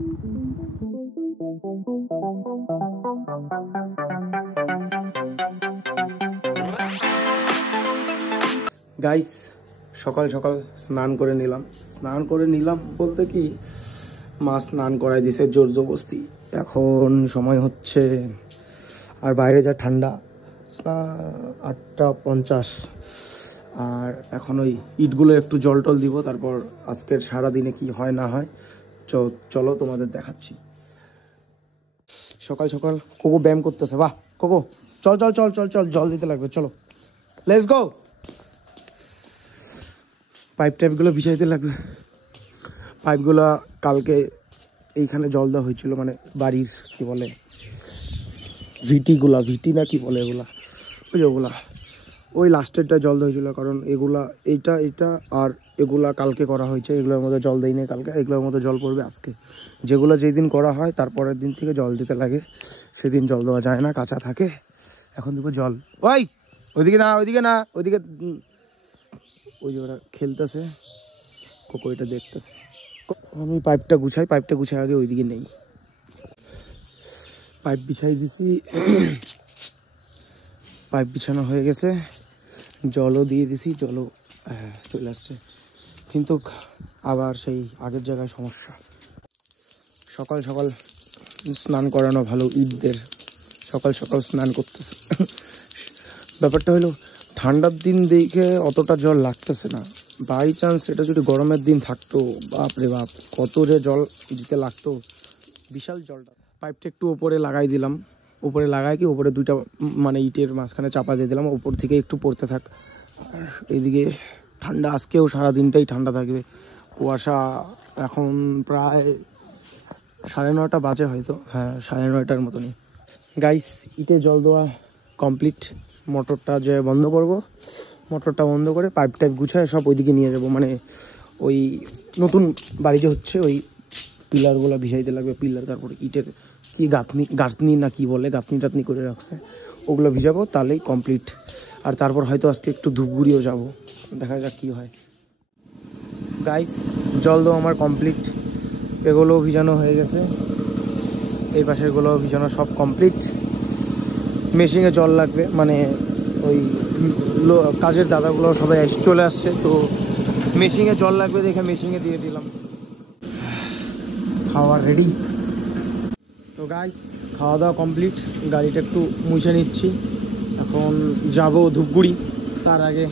Guys সকাল সকাল স্নান করে নিলাম বলতে কি মা স্নান করাই দিয়েছে জোর জবরদস্তি। এখন সময় হচ্ছে আর বাইরে যা ঠান্ডা, 8:50 আর এখন ওই ইটগুলো একটু জল টল দিব, তারপর আজকের সারাদিনে কি হয় না হয় চলো তোমাদের দেখাচ্ছি। সকাল সকাল কোকো ব্যায়াম করতেছে, বাহ কোকো চল চল চল চল চল জল দিতে লাগবে, চলো লেটস গো। পাইপ টাইপগুলো ভিজাইতে লাগবে, পাইপগুলো কালকে এইখানে জল দেওয়া হয়েছিল, মানে বাড়ির কি বলে ভিটি না কি বলে এগুলা, ওগুলা ওই লাস্টেরটা জল দেওয়া হয়েছিল, কারণ এগুলা এইটা আর এগুলা কালকে করা হয়েছে, এগুলোর মধ্যে জল দেয়নি কালকে, এগুলোর মধ্যে জল পড়বে আজকে। যেগুলো যেদিন করা হয় তারপরের দিন থেকে জল দিতে লাগে, সেদিন জল দেওয়া যায় না, কাঁচা থাকে। এখন দেবো জল, ওইদিকে না ওইদিকে ওই যে ওরা খেলতেছে, কোকো এটা দেখতেছে। আমি পাইপটা গুছাই আগে ওইদিকে নেই, পাইপ বিছাই দিছি, পাইপ বিছানো হয়ে গেছে, জলও দিয়ে দিছি, জলও চলে আসছে, কিন্তু আবার সেই আগের জায়গায় সমস্যা। সকাল সকাল স্নান করানো ভালো, ঈদদের সকাল সকাল স্নান করতেছে। ব্যাপারটা হলো ঠান্ডার দিন দেখে অতটা জল লাগতেছে না, বাই চান্স এটা যদি গরমের দিন থাকতো, বাপ রে বাপ কত যে জল দিতে লাগতো, বিশাল জলটা। পাইপটা একটু ওপরে লাগাই দিলাম, উপরে লাগাই কি উপরে দুইটা মানে ইটের মাঝখানে চাপা দিয়ে দিলাম, উপর থেকে একটু পড়তে থাক। আর এইদিকে ঠান্ডা, আজকেও সারা দিনটাই ঠান্ডা থাকবে, কুয়াশা। এখন প্রায় 9:30 বাজে হয়তো, হ্যাঁ 9:30 মতনই। গাইস ইটে জল দেওয়া কমপ্লিট, মোটরটা যে বন্ধ করব, মোটরটা বন্ধ করে পাইপ টাইপ গুছায় সব ওইদিকে নিয়ে যাবো, মানে ওই নতুন বাড়ি যে হচ্ছে ওই পিলারগুলো ভিজাইতে লাগবে, পিলার তারপরে ইটের কি গাঁথনি না কি বলে, গাঁথনি করে রাখছে, ওগুলো ভিজাবো, তাহলেই কমপ্লিট। আর তারপর হয়তো আজকে একটু ধূপগুড়িও যাব, দেখা যাক কি হয়। গাইস জল দেওয়া আমার কমপ্লিট, এগুলোও ভিজানো হয়ে গেছে, এই পাশেরগুলো ভিজানো সব কমপ্লিট। মেশিনে জল লাগবে, মানে ওই কাজের দাদাগুলো সবাই চলে আসছে, তো মেশিনে জল লাগবে দেখে মেশিনে দিয়ে দিলাম। খাওয়া রেডি তো গাইস, খাওয়া দাওয়া কমপ্লিট, গাড়িটা একটু মুছে নিচ্ছি, এখন যাব ধূপগুড়ি। তার আগে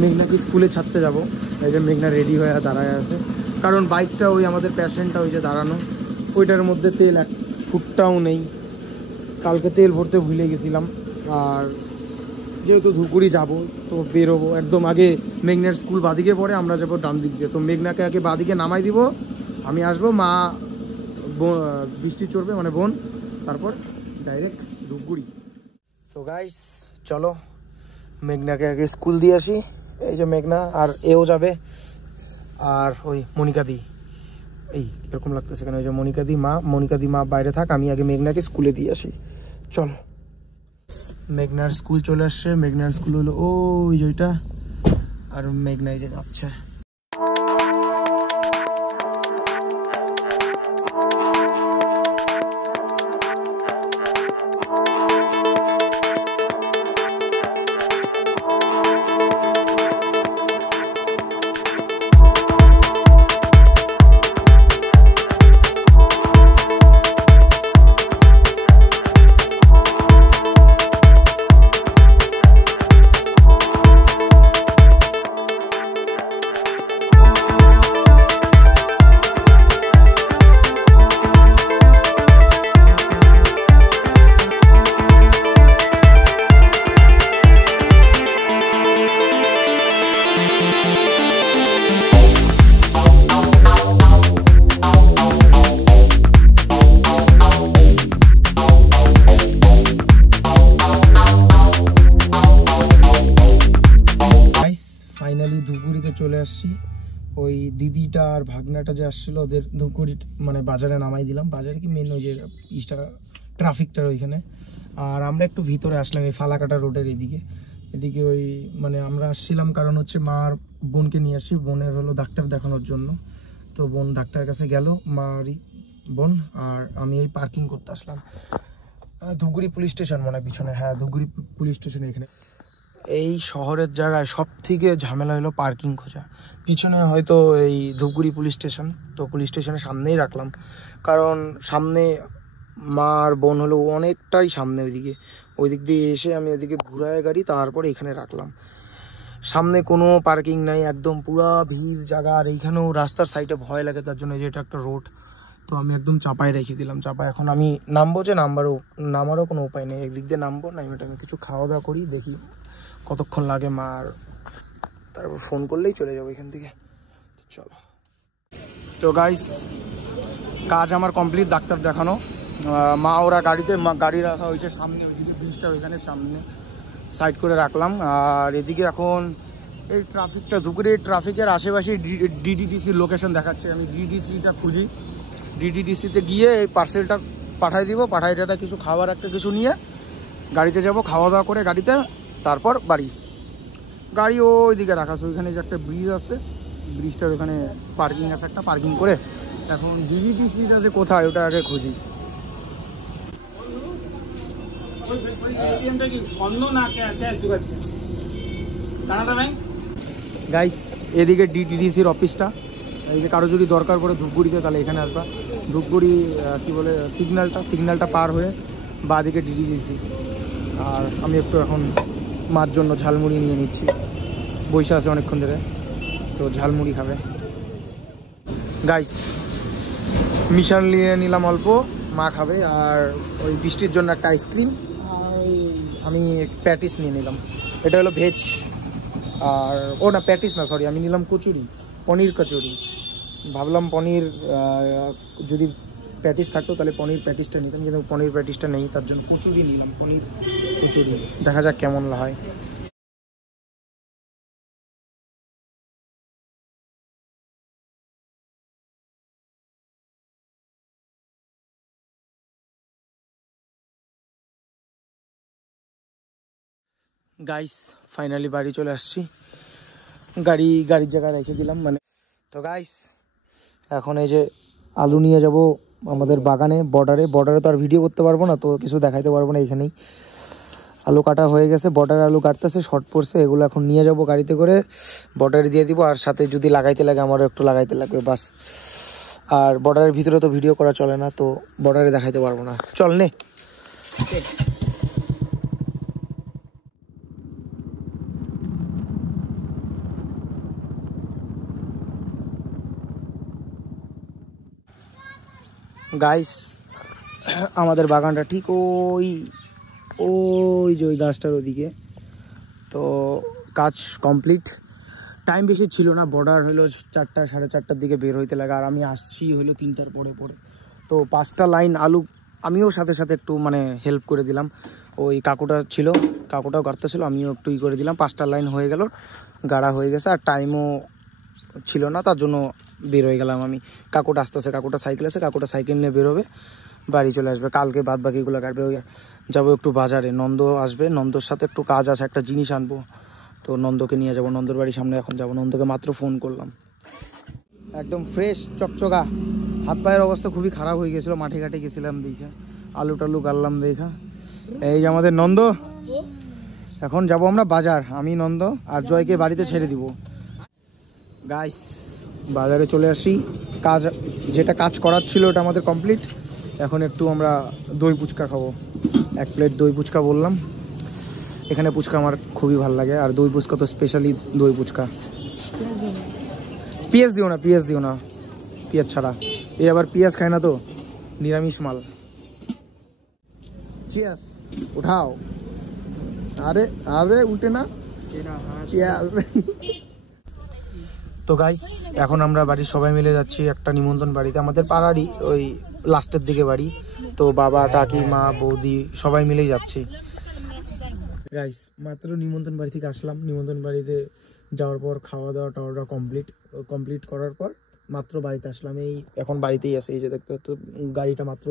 মেঘনাকে স্কুলে ছাড়তে যাব। এই যে মেঘনা রেডি হয়ে দাঁড়ায় আছে, কারণ বাইকটা ওই আমাদের প্যাশেন্টটা ওই যে দাঁড়ানো, ওইটার মধ্যে তেল এক ফুটটাও নেই, কালকে তেল ভরতে ভুলে গেছিলাম। আর যেহেতু ধূপগুড়ি যাব তো বেরোবো একদম আগে, মেঘনার স্কুল বাদিকে পড়ে, আমরা যাবো ডান দিক দিয়ে, তো মেঘনাকে আগে বাদিকে নামাই দিব, আমি আসবো, মা বৃষ্টি চড়বে মানে বোন, তারপর ডাইরেক্ট ধূপগুড়ি। তো গাইস চলো মেঘনাকে আগে স্কুল দিয়ে আসি, এই যে মেঘনা আর এও যাবে, আর ওই মনিকাদি, এই এরকম লাগতেছে কেন, ওই যে মনিকাদি মা বাইরে থাক, আমি আগে মেঘনাকে স্কুলে দিয়ে আসি, চল। মেঘনার স্কুল চলে আসছে, মেঘনার স্কুল হলো ওই যেটা, আর মেঘনা এই যে যাচ্ছে। ধূপগুড়িতে চলে আসছি, ওই দিদিটা আর ভাগনাটা যে আসছিল ওদের ধূপগুড়ি মানে বাজারে নামাই দিলাম, বাজারে কি মেন ওই যে ট্রাফিকটার ওইখানে। আর আমরা একটু ভিতরে আসলাম, এই ফালাকাটা রোডের এদিকে ওই মানে আমরা আসছিলাম, কারণ হচ্ছে মার বোনকে নিয়ে আসি, বোনের হলো ডাক্তার দেখানোর জন্য। তো বোন ডাক্তারের কাছে গেল, মারি বোন, আর আমি এই পার্কিং করতে আসলাম ধুপগুড়ি পুলিশ স্টেশন মনে হয় পিছনে, হ্যাঁ ধুপগুড়ি পুলিশ স্টেশন। এখানে এই শহরের জায়গায় সব থেকে ঝামেলা হলো পার্কিং খোঁজা। পিছনে হয়তো এই ধূপগুড়ি পুলিশ স্টেশন, তো পুলিশ স্টেশনের সামনেই রাখলাম, কারণ সামনে মা আর বোন হলো অনেকটাই সামনে, ওই দিক দিয়ে এসে আমি ওইদিকে ঘুরায় গাড়ি, তারপরে এখানে রাখলাম। সামনে কোনো পার্কিং নাই, একদম পুরা ভিড় জায়গা। আর এইখানেও রাস্তার সাইডে ভয় লাগে, তার জন্য যেটা একটা রোড, তো আমি একদম চাপায় রেখে দিলাম। চাপা এখন আমি নামবো, যে নামারও কোনো উপায় নেই, একদিক দিয়ে নামবো, নামিটা আমি কিছু খাওয়া দাওয়া করি, দেখি কতক্ষণ লাগে মার, তারপর ফোন করলেই চলে যাবো এখান থেকে। চলো। তো গাইস, কাজ আমার কমপ্লিট, ডাক্তার দেখানো। মা ওরা গাড়ি রাখা হয়েছে সামনে, ওইদিকে ব্রিজটা ওইখানে সামনে সাইড করে রাখলাম। আর এদিকে এখন এই ট্রাফিকটা, ধুপগুড়ি ট্রাফিকের আশেপাশে ডিডিডিসির লোকেশন দেখাচ্ছে। আমি ডিডিসিটা খুঁজি, ডিডিডিসিতে গিয়ে এই পার্সেলটা পাঠাই দিব, পাঠাইটা কিছু খাবার একটা কিছু নিয়ে গাড়িতে যাব, খাওয়া দাওয়া করে গাড়িতে, তারপর বাড়ি। গাড়ি ওই দিকে রাখা আছে, ওইখানে যে একটা ব্রিজ আছে, ব্রিজটার ওখানে পার্কিং আছে একটা, পার্কিং করে এখন ডিডিটিসিটা যে কোথায় ওটা আগে খুঁজি। গাইস, এদিকে ডিটিডিসির অফিসটা, এই যে কারো যদি দরকার পড়ে ধূপগুড়িতে, তাহলে এখানে আসবা। ধূপগুড়ি কী বলে সিগন্যালটা পার হয়ে বাঁ দিকে ডিটিডিসি। আর আমি একটু এখন মার জন্য ঝালমুড়ি নিয়ে নিচ্ছি, বৈশা আছে অনেকক্ষণ ধরে, তো ঝালমুড়ি খাবে। গাইস, মিশাল নিয়ে নিলাম অল্প, মা খাবে। আর ওই বৃষ্টির জন্য একটা আইসক্রিম, আর আমি প্যাটিস নিয়ে নিলাম, এটা হলো ভেজ। আর না প্যাটিস না, সরি, আমি নিলাম কচুরি, পনির কচুরি। ভাবলাম পনির যদি প্যাটিস থাকতো তাহলে পনির প্যাটিসটা নিতাম, কিন্তু পনির প্যাটিসটা নেই, তার জন্য কচুরি নিলাম, পনির কচুরি। দেখা যাক কেমন হয়। গাইস, ফাইনালি বাড়ি চলে আসছি, গাড়ির জায়গায় রেখে দিলাম মানে। তো গাইস, এখন এই যে আলু নিয়ে যাব আমাদের বাগানে, বর্ডারে তো আর ভিডিও করতে পারবো না, তো কিছু দেখাইতে পারবো না। এখানেই আলু কাটা হয়ে গেছে, বর্ডারে আলু কাটতেছে, শর্ট পড়ছে, এগুলো এখন নিয়ে যাব গাড়িতে করে, বর্ডারে দিয়ে দিব। আর সাথে যদি লাগাইতে লাগে আমারও একটু লাগাইতে লাগবে, বাস। আর বর্ডারের ভিতরে তো ভিডিও করা চলে না, তো বর্ডারে দেখাইতে পারবো না। চল নে। গাইস, আমাদের বাগানটা ঠিক ওই যে ওই গাছটার ওদিকে। তো কাজ কমপ্লিট, টাইম বেশি ছিল না, বর্ডার হলো 4টা 4:30টার দিকে বের হইতে লাগে, আর আমি আসছি হলো 3টার পরে। তো 5টা লাইন আলু আমিও সাথে সাথে একটু মানে হেল্প করে দিলাম, ওই কাকুটাও কাটতেছিল, আমিও একটু করে দিলাম। 5টা লাইন হয়ে গেল, গাড়া হয়ে গেছে, আর টাইমও ছিল না, তার জন্য বের হয়ে গেলাম আমি। কাকুটা আসতেছে, কাকুটা সাইকেল নিয়ে বেরোবে, বাড়ি চলে আসবে। কালকে বাদ বাকিগুলো কাটবে। ওই যাবো একটু বাজারে, নন্দ আসবে, নন্দর সাথে একটু কাজ আছে, একটা জিনিস আনবো, তো নন্দকে নিয়ে যাবো। নন্দর বাড়ির সামনে এখন যাবো, নন্দকে মাত্র ফোন করলাম। একদম ফ্রেশ চকচকা, হাত পায়ের অবস্থা খুবই খারাপ হয়ে গেছিলো, মাঠে ঘাটে গেছিলাম দেখা, আলু টালু গাড়লাম দেখা। এই যে আমাদের নন্দ, এখন যাব আমরা বাজার, আমি নন্দ আর জয়কে বাড়িতে ছেড়ে দিব। গাইস, বাজারে চলে আসি, যেটা কাজ করার ছিল ওটা আমাদের কমপ্লিট। এখন একটু আমরা দই ফুচকা খাবো, 1 প্লেট দই ফুচকা বললাম। এখানে ফুচকা আমার খুবই ভালো লাগে, আর দই ফুচকা তো স্পেশালি দই ফুচকা। পেঁয়াজ দিও না, পেঁয়াজ ছাড়া। এই আবার পেঁয়াজ খায় না তো, নিরামিষ মাল। চিয়াস, উঠাও। আরে উঠে না পেঁয়াজ। তো গাইস, এখন আমরা বাড়ির সবাই মিলে যাচ্ছি একটা নিমন্ত্রণ বাড়িতে, আমাদের পাড়ারই ওই লাস্টের দিকে বাড়ি। তো বাবা, কাকি, মা, বৌদি সবাই মিলেই যাচ্ছি। গাইস, মাত্র নিমন্ত্রণ বাড়ি থেকে আসলাম, নিমন্ত্রণ বাড়িতে যাওয়ার পর খাওয়া দাওয়া টাওয়া কমপ্লিট করার পর মাত্র বাড়িতে আসলাম। এই এখন বাড়িতেই আছে, এই যে দেখতে তো গাড়িটা মাত্র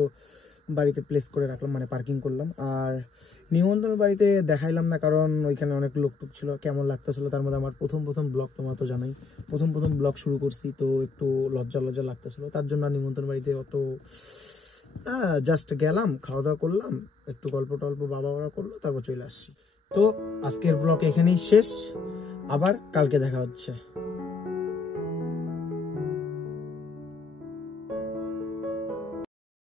বাড়িতে প্লেস করে রাখলাম, মানে পার্কিং করলাম। আর নিমন্ত্রণ বাড়িতে দেখাইলাম না, কারণ ওইখানে অনেক লোক টোক ছিল, কেমন লাগতেছিল। তার মধ্যে আমার প্রথম ব্লগ, তোমরা তো জানোই, প্রথম ব্লগ শুরু করছি, তো একটু লজ্জা লাগতেছিল। তার জন্য নিমন্ত্রণ বাড়িতে অত জাস্ট গেলাম, খাওয়া দাওয়া করলাম, একটু গল্প টল্প বাবা ওরা করলো, তারপর চলে আসছি। তো আজকের ব্লগ এখানেই শেষ, আবার কালকে দেখা হচ্ছে।